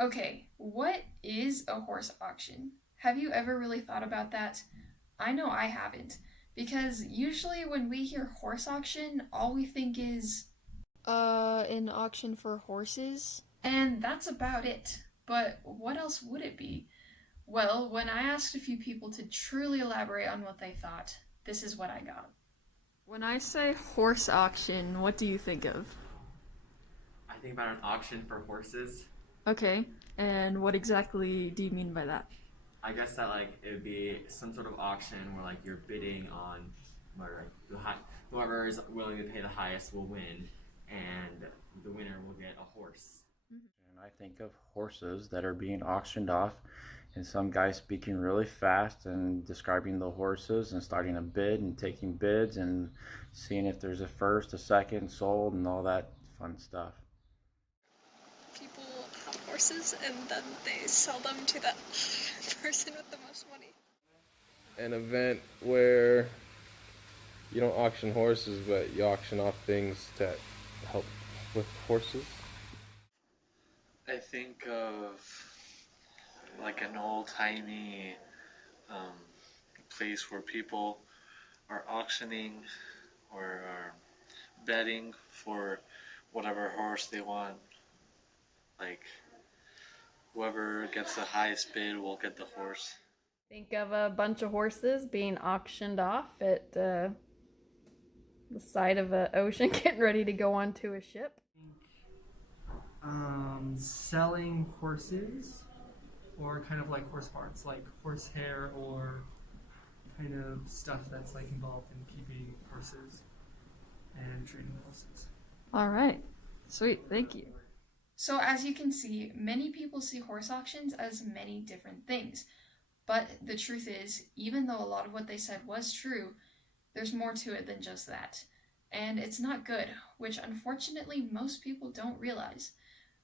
Okay, what is a horse auction? Have you ever really thought about that? I know I haven't. Because usually when we hear horse auction, all we think is, An auction for horses? and that's about it. But what else would it be? Well, when I asked a few people to truly elaborate on what they thought, this is what I got. When I say horse auction, what do you think of? I think about an auction for horses. Okay, and what exactly do you mean by that? I guess that like it would be some sort of auction where like you're bidding on where whoever is willing to pay the highest will win, and the winner will get a horse. And I think of horses that are being auctioned off, and some guy speaking really fast and describing the horses and starting a bid and taking bids and seeing if there's a first, a second sold, and all that fun stuff. People have horses and then they sell them to the person with the most money. An event where you don't auction horses, but you auction off things that help with horses. I think of like an old timey um, place where people are auctioning or are betting for whatever horse they want. Like whoever gets the highest bid will get the horse. Think of a bunch of horses being auctioned off at the side of an ocean, getting ready to go onto a ship. Selling horses or kind of like horse parts, like horse hair or kind of stuff that's like involved in keeping horses and training horses. All right, sweet, thank you. So, as you can see, many people see horse auctions as many different things. But the truth is, even though a lot of what they said was true, there's more to it than just that. And it's not good, which unfortunately most people don't realize.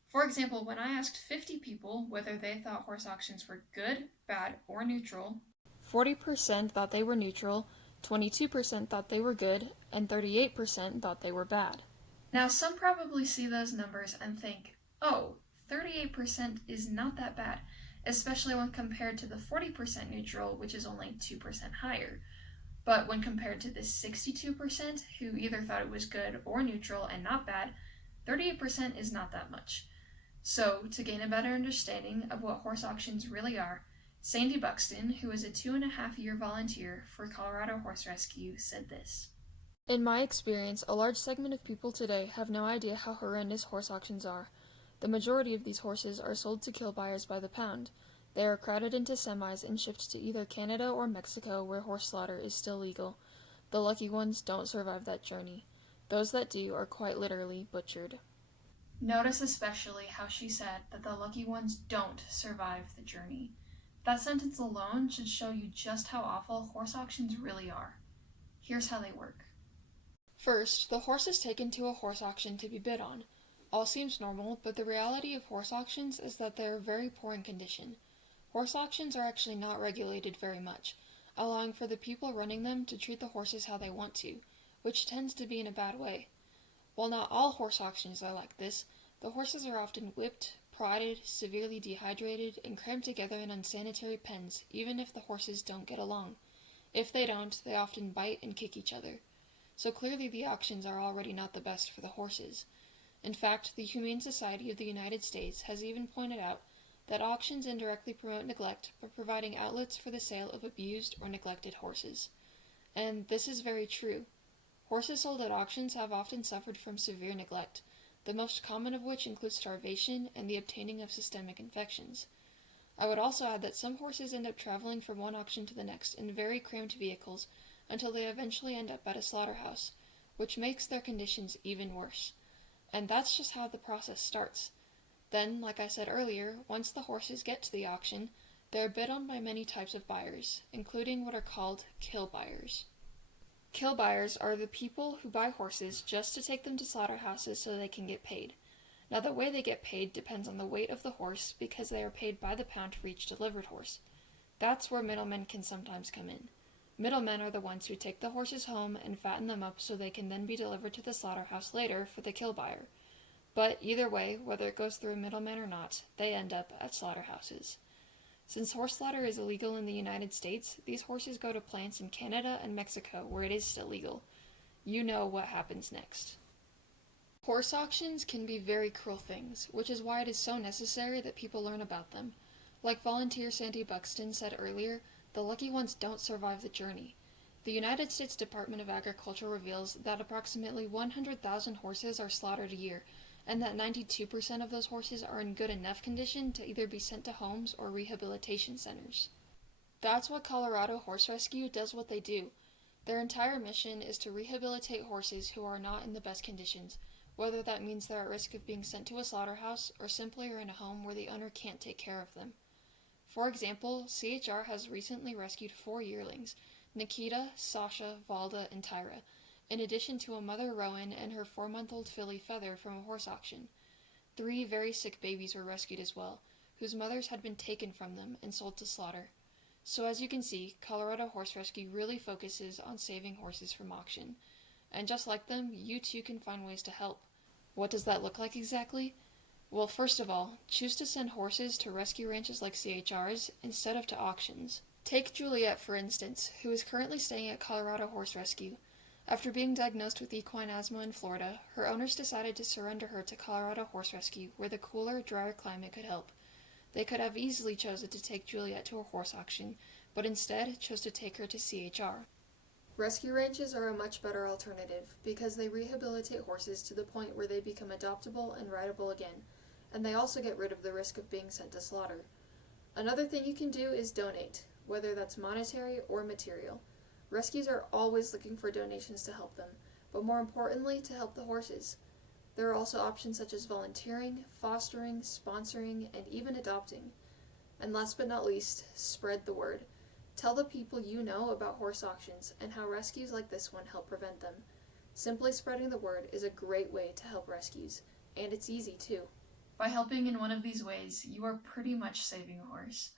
For example, when I asked 50 people whether they thought horse auctions were good, bad, or neutral, 40% thought they were neutral, 22% thought they were good, and 38% thought they were bad. now some probably see those numbers and think, oh, 38% is not that bad, especially when compared to the 40% neutral, which is only 2% higher. But when compared to the 62% who either thought it was good or neutral and not bad, 38% is not that much. So, to gain a better understanding of what horse auctions really are, Sandy Buxton, who is a 2.5-year volunteer for Colorado Horse Rescue, said this. In my experience, a large segment of people today have no idea how horrendous horse auctions are. The majority of these horses are sold to kill buyers by the pound. They are crowded into semis and shipped to either Canada or Mexico, where horse slaughter is still legal. The lucky ones don't survive that journey. Those that do are quite literally butchered. Notice especially how she said that the lucky ones don't survive the journey. That sentence alone should show you just how awful horse auctions really are. Here's how they work. First, the horse is taken to a horse auction to be bid on. All seems normal, but the reality of horse auctions is that they are very poor in condition. Horse auctions are actually not regulated very much, allowing for the people running them to treat the horses how they want to, which tends to be in a bad way. While not all horse auctions are like this, the horses are often whipped, prodded, severely dehydrated, and crammed together in unsanitary pens, even if the horses don't get along. If they don't, they often bite and kick each other. So clearly the auctions are already not the best for the horses. In fact, the Humane Society of the United States has even pointed out that auctions indirectly promote neglect by providing outlets for the sale of abused or neglected horses. And this is very true. Horses sold at auctions have often suffered from severe neglect, the most common of which includes starvation and the obtaining of systemic infections. I would also add that some horses end up traveling from one auction to the next in very cramped vehicles until they eventually end up at a slaughterhouse, which makes their conditions even worse. And that's just how the process starts. Then, like I said earlier, once the horses get to the auction, they are bid on by many types of buyers, including what are called kill buyers. Kill buyers are the people who buy horses just to take them to slaughterhouses so they can get paid. Now, the way they get paid depends on the weight of the horse because they are paid by the pound for each delivered horse. That's where middlemen can sometimes come in. Middlemen are the ones who take the horses home and fatten them up so they can then be delivered to the slaughterhouse later for the kill buyer. But either way, whether it goes through a middleman or not, they end up at slaughterhouses. Since horse slaughter is illegal in the United States, these horses go to plants in Canada and Mexico where it is still legal. You know what happens next. Horse auctions can be very cruel things, which is why it is so necessary that people learn about them. Like volunteer Sandy Buxton said earlier, the lucky ones don't survive the journey. The United States Department of Agriculture reveals that approximately 100,000 horses are slaughtered a year, and that 92% of those horses are in good enough condition to either be sent to homes or rehabilitation centers. That's what Colorado Horse Rescue does what they do. Their entire mission is to rehabilitate horses who are not in the best conditions, whether that means they're at risk of being sent to a slaughterhouse or simply are in a home where the owner can't take care of them. For example, CHR has recently rescued 4 yearlings, Nikita, Sasha, Valda, and Tyra, in addition to a mother Rowan and her 4-month-old filly Feather from a horse auction. 3 very sick babies were rescued as well, whose mothers had been taken from them and sold to slaughter. So as you can see, Colorado Horse Rescue really focuses on saving horses from auction. And just like them, you too can find ways to help. What does that look like exactly? Well, first of all, choose to send horses to rescue ranches like CHR's instead of to auctions. Take Juliet, for instance, who is currently staying at Colorado Horse Rescue. After being diagnosed with equine asthma in Florida, her owners decided to surrender her to Colorado Horse Rescue, where the cooler, drier climate could help. They could have easily chosen to take Juliet to a horse auction, but instead chose to take her to CHR. Rescue ranches are a much better alternative because they rehabilitate horses to the point where they become adoptable and rideable again, and they also get rid of the risk of being sent to slaughter. Another thing you can do is donate, whether that's monetary or material. Rescues are always looking for donations to help them, but more importantly, to help the horses. There are also options such as volunteering, fostering, sponsoring, and even adopting. And last but not least, spread the word. Tell the people you know about horse auctions and how rescues like this one help prevent them. Simply spreading the word is a great way to help rescues, and it's easy too. By helping in one of these ways, you are pretty much saving a horse.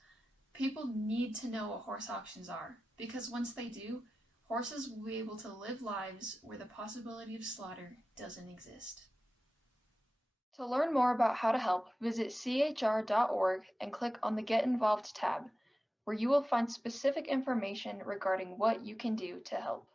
People need to know what horse auctions are, because once they do, horses will be able to live lives where the possibility of slaughter doesn't exist. To learn more about how to help, visit chr.org and click on the Get Involved tab, where you will find specific information regarding what you can do to help.